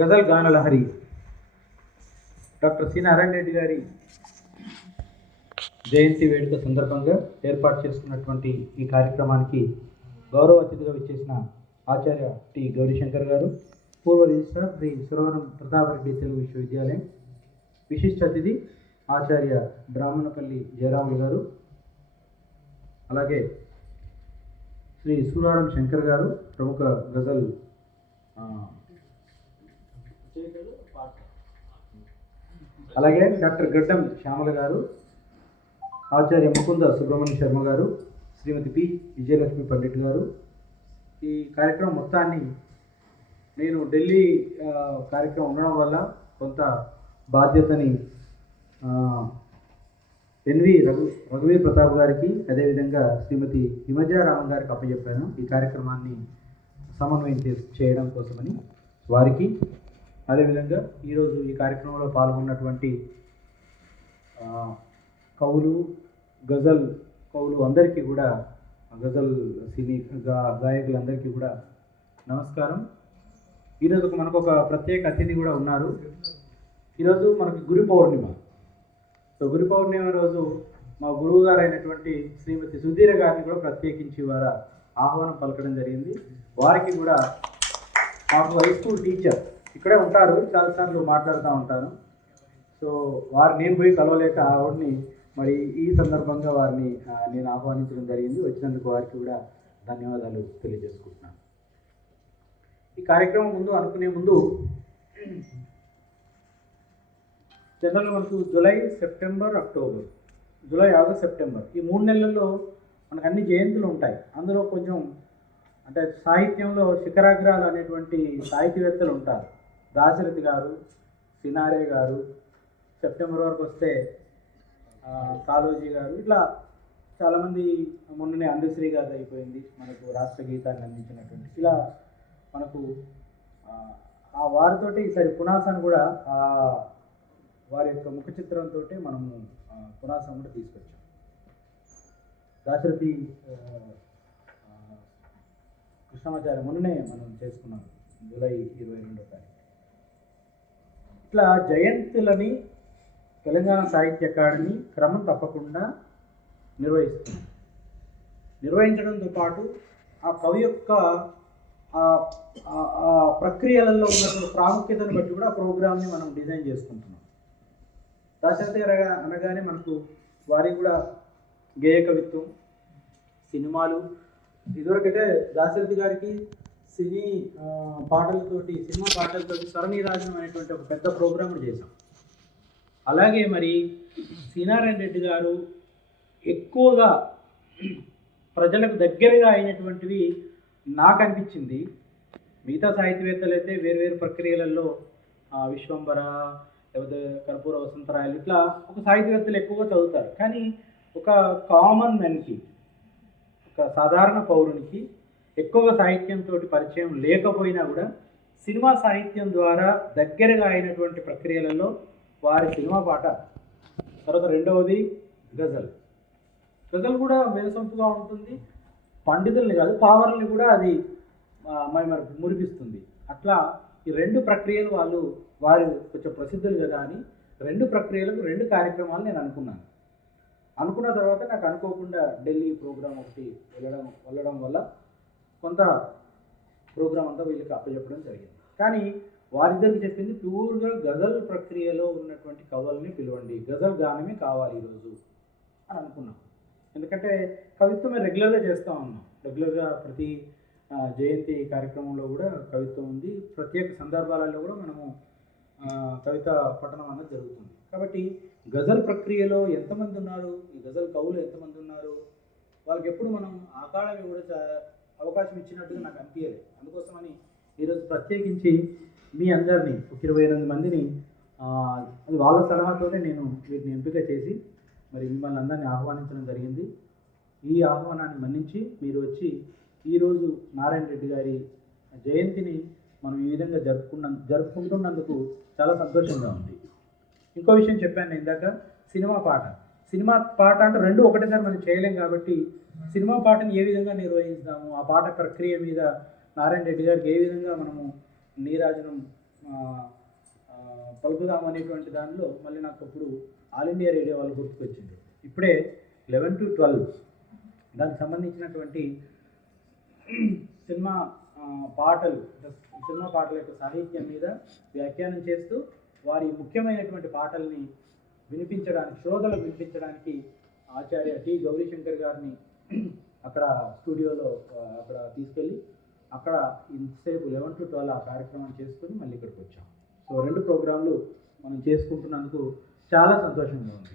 గజల్ గానలహరి doctor C Narayana Reddy గారి జయంతి వేడుక సందర్భంగా ఏర్పాటు చేసుకున్నటువంటి ఈ కార్యక్రమానికి గౌరవ అతిథిగా విచ్చేసిన ఆచార్య టి గౌరీశంకర్ గారు, పూర్వ రిజిస్ట్రార్ శ్రీ సురవరం ప్రతాపరెడ్డి తెలుగు విశ్వవిద్యాలయం, విశిష్ట అతిథి ఆచార్య బ్రాహ్మణపల్లి జయరాములు గారు, అలాగే శ్రీ సూరారం శంకర్ గారు, ప్రముఖ గజల్ అలాగే డాక్టర్ గడ్డం శ్యామల గారు, ఆచార్య ముకుంద సుబ్రహ్మణ్య శర్మ గారు, శ్రీమతి పి విజయలక్ష్మి పండిట్ గారు. ఈ కార్యక్రమం మొత్తాన్ని నేను ఢిల్లీ కార్యక్రమం ఉండడం వల్ల కొంత బాధ్యతని ఎన్వి రఘువీర్ ప్రతాప్ గారికి, అదేవిధంగా శ్రీమతి హిమజారామన్ గారికి అప్పచెప్పాను ఈ కార్యక్రమాన్ని సమన్వయం చేయడం కోసమని. వారికి, అదేవిధంగా ఈరోజు ఈ కార్యక్రమంలో పాల్గొన్నటువంటి కవులు, గజల్ కవులు అందరికీ కూడా, గజల్ సినీ గాయకులందరికీ కూడా నమస్కారం. ఈరోజు మనకు ఒక ప్రత్యేక అతిథి కూడా ఉన్నారు. ఈరోజు మనకి గురు పౌర్ణిమ. సో గురు పౌర్ణిమ రోజు మా గురువు గారు అయినటువంటి శ్రీమతి సుధీర గారిని కూడా ప్రత్యేకించి వారు ఆహ్వానం పలకడం జరిగింది. వారికి కూడా, మాకు హై స్కూల్ టీచర్ ఇక్కడే ఉంటారు, చాలాసార్లు మాట్లాడుతూ ఉంటాను. సో వారు నేను పోయి కలవలేక ఆవిడని మరి ఈ సందర్భంగా వారిని నేను ఆహ్వానించడం జరిగింది. వచ్చినందుకు వారికి కూడా ధన్యవాదాలు తెలియజేసుకుంటున్నాను. ఈ కార్యక్రమం అనుకునే ముందు జనరల్గా మనకు July, September, October, July, August, September ఈ 3 నెలల్లో మనకు అన్ని జయంతులు ఉంటాయి. అందులో కొంచెం అంటే సాహిత్యంలో శిఖరాగ్రాలు అనేటువంటి సాహితీవేత్తలు ఉంటారు. దాశరథి గారు, సినారే గారు, సెప్టెంబర్ వరకు వస్తే కాళోజీ గారు, ఇట్లా చాలామంది. మొన్ననే అందశ్రీ గారు అయిపోయింది, మనకు రాష్ట్ర గీతాన్ని అందించినటువంటి. ఇలా మనకు ఆ వారితోటి ఈసారి పునాసాను కూడా వారి యొక్క ముఖ చిత్రంతో మనము పునాసం కూడా తీసుకొచ్చాం. దాశరథి కృష్ణమాచార్య మొన్ననే మనం చేసుకున్నాం, జూలై 22వ తారీఖు. ఇట్లా జయంతులని తెలంగాణ సాహిత్య అకాడమీ క్రమం తప్పకుండా నిర్వహిస్తుంది. నిర్వహించడంతో పాటు ఆ కవి యొక్క ప్రక్రియలలో ఉన్నటువంటి ప్రాముఖ్యతను బట్టి కూడా ఆ ప్రోగ్రామ్ని మనం డిజైన్ చేసుకుంటున్నాం. దాశరథి గారు అనగానే మనకు వారికి కూడా గేయ కవిత్వం, సినిమాలు. ఇదివరకైతే దాశరథి గారికి సినిమా పాటలతోటి స్వరనీరాజనం అనేటువంటి ఒక పెద్ద ప్రోగ్రామ్ చేశాం. అలాగే మరి సి నారాయణ రెడ్డి గారు ఎక్కువగా ప్రజలకు దగ్గరగా అయినటువంటివి నాకు అనిపించింది. మిగతా సాహిత్యవేత్తలు అయితే వేరువేరు ప్రక్రియలలో విశ్వంబర, లేకపోతే కర్పూర వసంతరాయలు, ఇట్లా ఒక సాహిత్యవేత్తలు ఎక్కువగా చదువుతారు. కానీ ఒక కామన్ మ్యాన్కి, ఒక సాధారణ పౌరునికి ఎక్కువగా సాహిత్యంతో పరిచయం లేకపోయినా కూడా సినిమా సాహిత్యం ద్వారా దగ్గరగా అయినటువంటి ప్రక్రియలలో వారి సినిమా పాట. తర్వాత రెండవది గజల్. గజల్ కూడా వినసొంపుగా ఉంటుంది, పండితుల్ని కాదు పావర్ల్ని కూడా అది మరి మురిపిస్తుంది. అట్లా ఈ 2 ప్రక్రియలు వారు కొంచెం ప్రసిద్ధులు కదా అని 2 ప్రక్రియలకు 2 కార్యక్రమాలు నేను అనుకున్న తర్వాత నాకు అనుకోకుండా ఢిల్లీ ప్రోగ్రాం ఒకటి వెళ్ళడం వల్ల కొంత ప్రోగ్రాం అంతా వీళ్ళకి అప్పచెప్పడం జరిగింది. కానీ వారిద్దరికి చెప్పింది ప్యూర్గా గజల్ ప్రక్రియలో ఉన్నటువంటి కవుల్ని పిలవండి, గజల్ గానమే కావాలి ఈరోజు అని అనుకున్నాం. ఎందుకంటే కవిత్వం రెగ్యులర్గా చేస్తూ ఉన్నాం. రెగ్యులర్గా ప్రతి జయంతి కార్యక్రమంలో కూడా కవిత్వం ఉంది. ప్రత్యేక సందర్భాలలో కూడా మనము కవిత పఠనం అన్నది జరుగుతుంది. కాబట్టి గజల్ ప్రక్రియలో ఎంతమంది ఉన్నారు, ఈ గజల్ కవులు ఎంతమంది ఉన్నారు, వాళ్ళకి ఎప్పుడు మనం అకాడమీ కూడా అవకాశం ఇచ్చినట్టుగా నాకు అనిపించలేదు. అందుకోసమని ఈరోజు ప్రత్యేకించి మీ అందరినీ, ఒక 28 మందిని, అది వాళ్ళ సలహాతోనే నేను వీటిని ఎంపిక చేసి మరి మిమ్మల్ని అందరినీ ఆహ్వానించడం జరిగింది. ఈ ఆహ్వానాన్ని మన్నించి మీరు వచ్చి ఈరోజు నారాయణ రెడ్డి గారి జయంతిని మనం ఈ విధంగా జరుపుకుంటున్నందుకు చాలా సంతోషంగా ఉంది. ఇంకో విషయం చెప్పాను ఇందాక, సినిమా పాట అంటే 2 ఒకటేసారి మనం చేయలేం. కాబట్టి సినిమా పాటను ఏ విధంగా నిర్వహిస్తాము, ఆ పాట ప్రక్రియ మీద నారాయణ రెడ్డి గారికి ఏ విధంగా మనము నీరాజనం పలుకుదాం అనేటువంటి దానిలో మళ్ళీ నాకు అప్పుడు ఆల్ ఇండియా రేడియో వాళ్ళు గుర్తుకొచ్చింది. ఇప్పుడే 11 to 12 దానికి సంబంధించినటువంటి సినిమా పాటల యొక్క సాహిత్యం మీద వ్యాఖ్యానం చేస్తూ వారి ముఖ్యమైనటువంటి పాటల్ని వినిపించడానికి, శ్రోతలకు వినిపించడానికి ఆచార్య టి గౌరీశంకర్ గారిని అక్కడ స్టూడియోలో అక్కడ తీసుకెళ్ళి అక్కడ ఇంతసేపు 11 to 12 ఆ కార్యక్రమం చేసుకొని మళ్ళీ ఇక్కడికి వచ్చాం. సో 2 ప్రోగ్రాంలు మనం చేసుకుంటున్నందుకు చాలా సంతోషంగా ఉంది.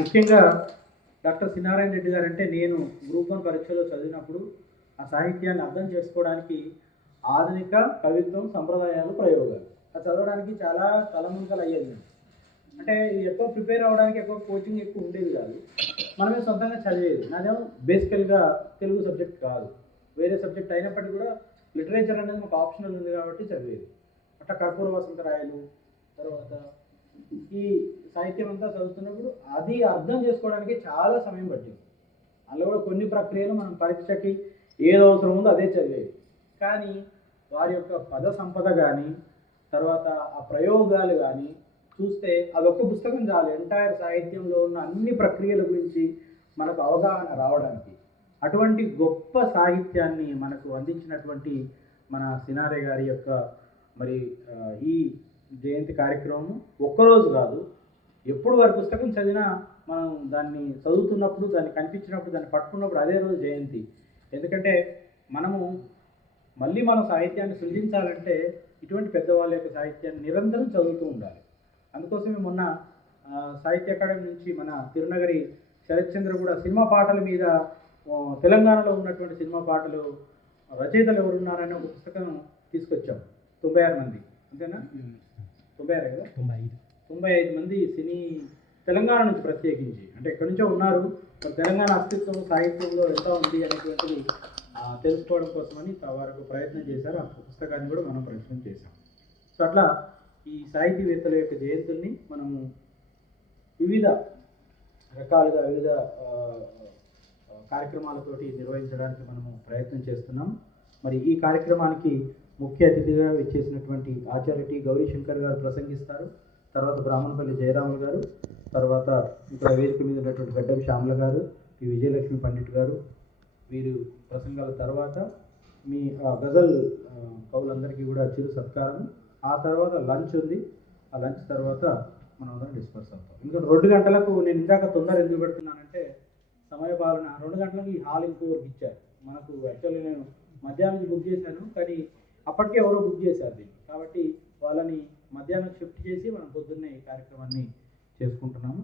ముఖ్యంగా డాక్టర్ సి నారాయణ రెడ్డి గారు అంటే నేను గ్రూప్ 1 పరీక్షలో చదివినప్పుడు ఆ సాహిత్యాన్ని అర్థం చేసుకోవడానికి ఆధునిక కవిత్వం, సంప్రదాయాలు, ప్రయోగాలు అది చదవడానికి చాలా తలమునకలు అయ్యేది. అంటే ఎక్కువ ప్రిపేర్ అవ్వడానికి ఎక్కువ కోచింగ్ ఎక్కువ ఉండేది కాదు, మనమే సొంతంగా చదివేది. నాదేమో బేసికల్గా తెలుగు సబ్జెక్ట్ కాదు, వేరే సబ్జెక్ట్ అయినప్పటికీ కూడా లిటరేచర్ అనేది మాకు ఆప్షనల్ ఉంది కాబట్టి చదివేది. అట్లా కర్పూర వసంతరాయలు, తర్వాత ఈ సాహిత్యం అంతా చదువుతున్నప్పుడు అది అర్థం చేసుకోవడానికి చాలా సమయం పట్టింది. అందులో కూడా కొన్ని ప్రక్రియలు మనం పరీక్షకి ఏది అవసరం ఉందో అదే చదివేది. కానీ వారి యొక్క పద సంపద కానీ తర్వాత ఆ ప్రయోగాలు కానీ చూస్తే అదొక్క పుస్తకం చాలు ఎంటైర్ సాహిత్యంలో ఉన్న అన్ని ప్రక్రియల గురించి మనకు అవగాహన రావడానికి. అటువంటి గొప్ప సాహిత్యాన్ని మనకు అందించినటువంటి మన సినారే గారి యొక్క మరి ఈ జయంతి కార్యక్రమం ఒక్కరోజు కాదు, ఎప్పుడు వారి పుస్తకం చదివినా మనం దాన్ని చదువుతున్నప్పుడు, దాన్ని కనిపించినప్పుడు, దాన్ని పట్టుకున్నప్పుడు అదే రోజు జయంతి. ఎందుకంటే మనము మళ్ళీ మన సాహిత్యాన్ని సృజించాలంటే ఇటువంటి పెద్దవాళ్ళ యొక్క సాహిత్యాన్ని నిరంతరం చదువుతూ ఉండాలి. అందుకోసమే మొన్న సాహిత్య అకాడమీ నుంచి మన తిరునగరి శరత్చంద్ర కూడా సినిమా పాటల మీద తెలంగాణలో ఉన్నటువంటి సినిమా పాటలు రచయితలు ఎవరున్నారని ఒక పుస్తకం తీసుకొచ్చాం. 96 మంది, అంతేనా? 96 కదా, 95 మంది సినీ తెలంగాణ నుంచి ప్రత్యేకించి, అంటే ఎక్కడి నుంచో ఉన్నారు, తెలంగాణ అస్తిత్వం సాహిత్యంలో ఎంత ఉంది అనేటువంటిది తెలుసుకోవడం కోసమని వారికి ప్రయత్నం చేశారు. ఆ పుస్తకాన్ని కూడా మనం ప్రయత్నం చేశాం. సో అట్లా ఈ సాహితీవేత్తల యొక్క జయంతుల్ని మనము వివిధ రకాలుగా వివిధ కార్యక్రమాలతోటి నిర్వహించడానికి మనము ప్రయత్నం చేస్తున్నాం. మరి ఈ కార్యక్రమానికి ముఖ్య అతిథిగా వచ్చేసినటువంటి ఆచార్య టి గౌరీశంకర్ గారు ప్రసంగిస్తారు. తర్వాత బ్రాహ్మణపల్లి జయరాములు గారు, తర్వాత ఇక్కడ వేదిక మీద ఉన్నటువంటి గడ్డం శ్యామల గారు, పి విజయలక్ష్మి పండిట్ గారు, వీరు ప్రసంగాల తర్వాత మీ గజల్ కవులందరికీ కూడా చిరు సత్కారం. ఆ తర్వాత లంచ్ ఉంది. ఆ లంచ్ తర్వాత మనం అందరం డిస్పర్స్ అవుతాం. ఎందుకంటే 2 గంటలకు నేను ఇందాక తొందర ఎందుకు పెడుతున్నానంటే సమయపాలన. 2 గంటలకు ఈ హాల్ ఇంకోరికి ఇచ్చారు మనకు. యాక్చువల్లీ నేను మధ్యాహ్నం బుక్ చేశాను, కానీ అప్పటికే ఎవరో బుక్ చేశారు దీన్ని, కాబట్టి వాళ్ళని మధ్యాహ్నం షిఫ్ట్ చేసి మనం పొద్దున్నే ఈ కార్యక్రమాన్ని చేసుకుంటున్నాము.